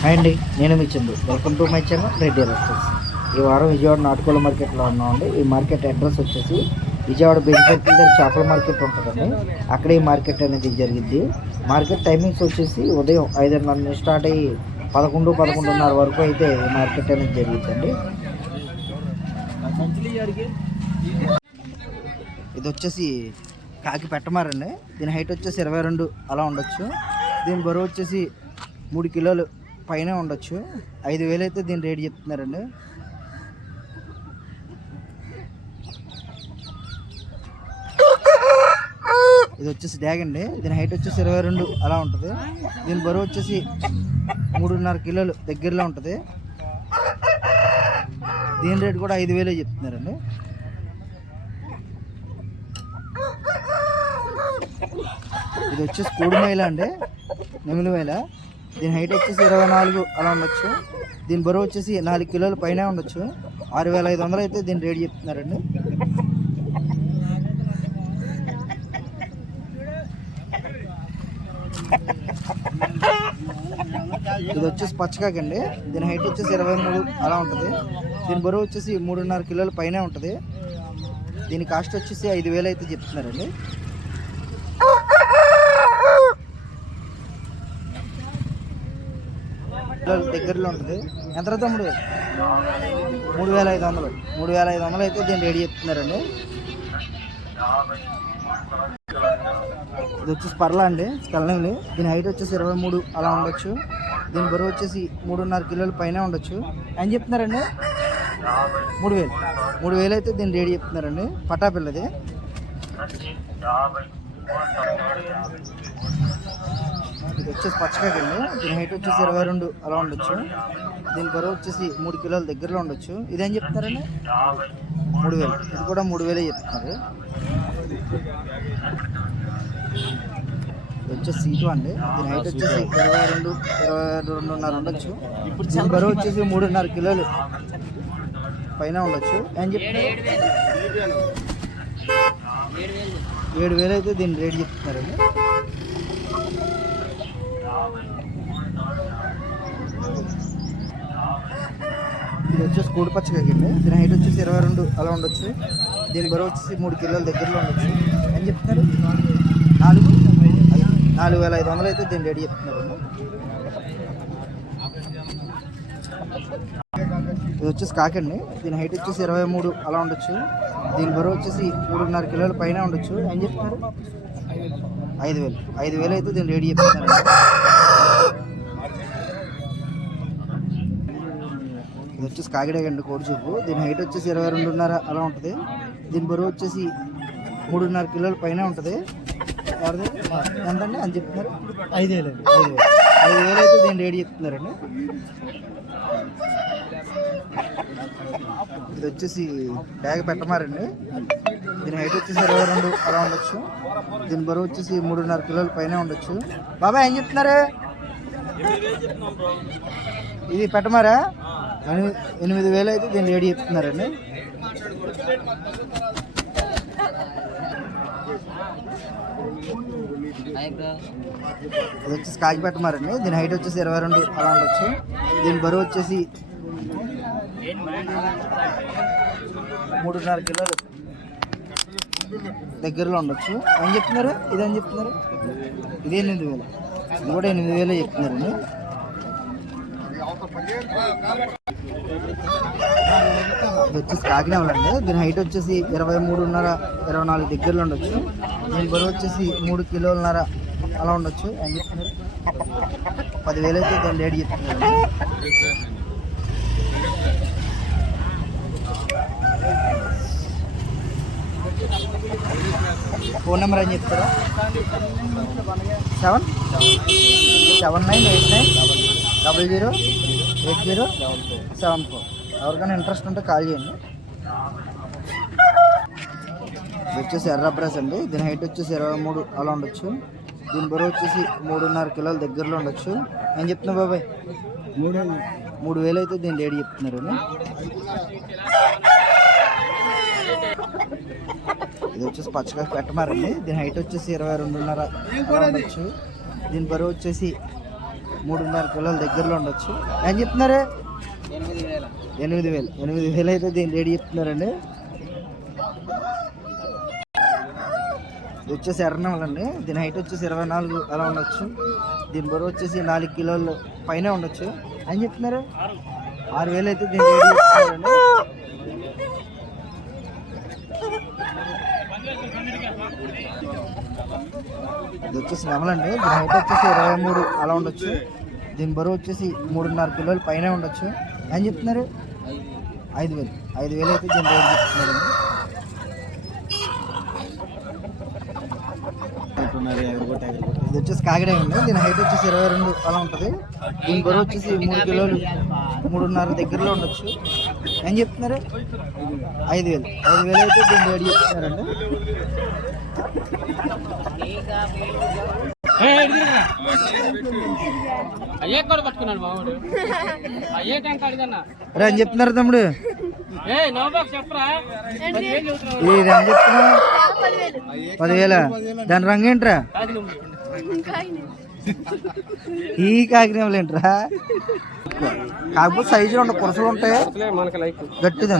Hi అండి నేను మీ Chandu. Welcome to my channel Reddy రెస్టర్స్ ఈ వారం విజయవాడ నాటుకోళ్ళ మార్కెట్లో ఉన్నామండి ఈ మార్కెట్ అడ్రస్ వచ్చేసి విజయవాడ బెంచర్ దగ్గర చేపల మార్కెట్ ఉంటుందండి. అక్కడ ఈ మార్కెట్ అనేది జరిగింది. మార్కెట్ టైమింగ్స్ వచ్చేసి ఉదయం ఐదున్నర నుంచి స్టార్ట్ అయ్యి పదకొండు పదకొండున్నర వరకు అయితే ఈ మార్కెట్ అనేది జరిగిందండి. ఇది వచ్చేసి కాకి పెట్టమారండి. దీని హైట్ వచ్చేసి ఇరవై రెండు అలా ఉండొచ్చు. దీని బరువు వచ్చేసి మూడు కిలోలు. పైన ఉండొచ్చు. ఐదు వేలు అయితే దీని రేట్ చెప్తున్నారండి. ఇది వచ్చేసి డ్యాగ్ అండి. దీని హైట్ వచ్చేసి ఇరవై రెండు అలా ఉంటుంది. దీని బరువు వచ్చేసి మూడున్నర కిలోలు దగ్గరలో ఉంటుంది. దీని రేట్ కూడా ఐదు వేలే చెప్తున్నారండి. ఇది వచ్చేసి కోడి మైల అండి. నెమిలి మైల దీని హైట్ వచ్చేసి ఇరవై నాలుగు అలా ఉండొచ్చు. దీని బరువు వచ్చేసి నాలుగు కిలోల పైన ఉండొచ్చు. ఆరు వేల ఐదు వందలు అయితే దీని రేట్ చెప్తున్నారండి. ఇది వచ్చేసి పచ్చకాకండి దీని హైట్ వచ్చేసి ఇరవై మూడు అలా ఉంటుంది. దీని బరువు వచ్చేసి మూడున్నర కిలోల పైన ఉంటుంది. దీని కాస్ట్ వచ్చేసి ఐదు వేలు అయితే చెప్తున్నారండి. దగ్గరలో ఉంటుంది. ఎంత తమ్ముడు? మూడు వేల ఐదు వందలు. మూడు వేల ఐదు వందలు అయితే దీన్ని రెడీ చెప్తున్నారండి ఇది వచ్చేసి పర్లా అండి కళ్ళండి దీని హైట్ వచ్చేసి ఇరవై మూడు అలా ఉండొచ్చు. దీని బరువు వచ్చేసి మూడున్నర కిలోల పైన ఉండొచ్చు. అని చెప్తున్నారండి? మూడు వేలు. మూడు వేలు అయితే దీన్ని రెడీ చెప్తున్నారండి పటాపిల్లది ఇది వచ్చేసి పచ్చకాకండి దీని హైట్ వచ్చేసి ఇరవై రెండు అలా ఉండొచ్చు. దీని బరువు వచ్చేసి మూడు కిలోల దగ్గరలో ఉండొచ్చు. ఇదేం చెప్తున్నారండి మూడు వేలు. ఇది కూడా మూడు వేలే చెప్తున్నారు. ఇది వచ్చేసి సీటు అండి. దీని హైట్ వచ్చేసి ఇరవై రెండు ఇరవై రెండున్నర ఉండొచ్చు. దీని బరువు వచ్చేసి మూడున్నర కిలోలు పైన ఉండొచ్చు. ఏం చెప్తున్నారు ఏడు వేలు అయితే దీని రేట్ చెప్తున్నారండి. ఇది వచ్చేసి కూడి పచ్చకాకండి దీని హైట్ వచ్చేసి ఇరవై రెండు అలా ఉండొచ్చు. దీని బరువు వచ్చేసి మూడు కిలోల దగ్గరలో ఉండొచ్చు. ఏం చెప్తున్నారు? నాలుగు? నాలుగు వేల ఐదు వందలు అయితే దీని రెడీ చెప్తున్నారు. ఇది వచ్చేసి కాకండి దీని హైట్ వచ్చేసి ఇరవై మూడు అలా ఉండొచ్చు. దీని బరువు వచ్చేసి మూడున్నర కిలోల పైన ఉండొచ్చు. ఏం చెప్తున్నారు? ఐదు వేలు. ఐదు వేలు. అయితే దీని రెడీ చెప్తున్నారు. వచ్చేసి కాకిడాగండి కోడి చూపు. దీని హైట్ వచ్చేసి ఇరవై రెండున్నర అలా ఉంటుంది. దీని బరువు వచ్చేసి మూడున్నర కిలోల పైన ఉంటుంది. ఎవరిది? ఎంతండి? అని చెప్తున్నారు. ఐదు వేలు ఐదు వేలు. ఐదు వేలు అయితే దీని రేట్ చెప్తున్నారండి. ఇది వచ్చేసి బ్యాగ్ పెట్టమారండి. దీని హైట్ వచ్చేసి ఇరవై రెండు అలా ఉండొచ్చు. దీని బరువు వచ్చేసి మూడున్నర కిలోల పైన ఉండొచ్చు. బాబాయ్ ఏం చెప్తున్నారు? ఇది పెట్టమారా? ఎనిమిది వేలు అయితే దీన్ని రెడీ చెప్తున్నారండి ఇది వచ్చేసి కాకి పెట్టమారండి దీని హైట్ వచ్చేసి ఇరవై రెండు అలా ఉండొచ్చు. దీని బరువు వచ్చేసి మూడున్నర కిలోలు దగ్గరలో ఉండొచ్చు. ఏం చెప్తున్నారు? ఇదేం చెప్తున్నారు? ఇది ఎనిమిది వేలు. ఇది కూడా ఎనిమిది వేలే చెప్తున్నారండి. ఇది వచ్చేసి కాకినాడ అండి. దీని హైట్ వచ్చేసి ఇరవై మూడున్నర ఇరవై నాలుగు దగ్గరలో ఉండొచ్చు. దీని బరువు వచ్చేసి మూడు కిలోలన్నర అలా ఉండొచ్చు. ఏం చెప్తున్నారు? పదివేలు అయితే దాని రేట్ చెప్తున్నారు ఫోన్ నెంబర్ అని చెప్తారా? Seven? Seven nine eight nine? Double zero eight zero seven four. ఎవరికైనా ఇంట్రెస్ట్ ఉంటే కాల్ చేయండి. ఇది వచ్చేసి ఎర్ర బ్రస్ అండి. దీని హైట్ వచ్చేసి ఇరవై మూడు అలా ఉండొచ్చు. దీని బరువు వచ్చేసి మూడున్నర కిలోల దగ్గరలో ఉండొచ్చు. ఏం చెప్తున్నా బాబాయ్? మూడు. మూడు వేలు అయితే దీని రేట్ చెప్తున్నారు ఇది వచ్చేసి పచ్చగా పెట్టమారండి. దీని హైట్ వచ్చేసి ఇరవై రెండున్నర ఉండొచ్చు. దీని బరువు వచ్చేసి మూడున్నర కిలోల దగ్గరలో ఉండొచ్చు. ఏం చెప్తున్నారు? ఎనిమిది వేలు. ఎనిమిది వేలు అయితే దీని రేడి చెప్తున్నారండి. ఇది వచ్చేసి ఎర్రనవలండి దీని హైట్ వచ్చేసి ఇరవై నాలుగు అలా ఉండొచ్చు. దీని బరువు వచ్చేసి నాలుగు కిలోలు పైన ఉండొచ్చు. అని చెప్తున్నారు? ఆరు వేలు అయితే దీని రెడీ చెప్తున్నారండి. ఇది వచ్చేసి నెమలండి దీని హైట్ వచ్చేసి ఇరవై మూడు అలా ఉండొచ్చు. దీని బరువు వచ్చేసి మూడున్నర కిలోలు పైన ఉండొచ్చు. ఏం చెప్తున్నారు? ఐదు వేలు. ఐదు వేలు అయితే దీని రేట్ చెప్తున్నారండి ఇది వచ్చేసి కాకిడే అండి. దీని హైట్ వచ్చేసి ఇరవై రెండు అలా ఉంటుంది. దీని బరువు వచ్చేసి మూడు కిలోలు మూడున్నర దగ్గరలో ఉండొచ్చు. ఏం చెప్తున్నారు? ఐదు వేలు. ఐదు వేలు అయితే దీని రేట్ చెప్తున్నారండి. అయ్యే కూడా పట్టుకున్నాడు మావాడు అయ్యే ట్యాంక్ అడిగన్నా. అరే అని చెప్తున్నారు తమ్ముడు. ఇది పదివేల దాని రంగు ఏంట్రా. ఈ కాకినేమలు ఏంట్రా? కాకపోతే సైజులు ఉంటాయి కొరసలు ఉంటాయి అసలే మనకి లైక్ గట్టిది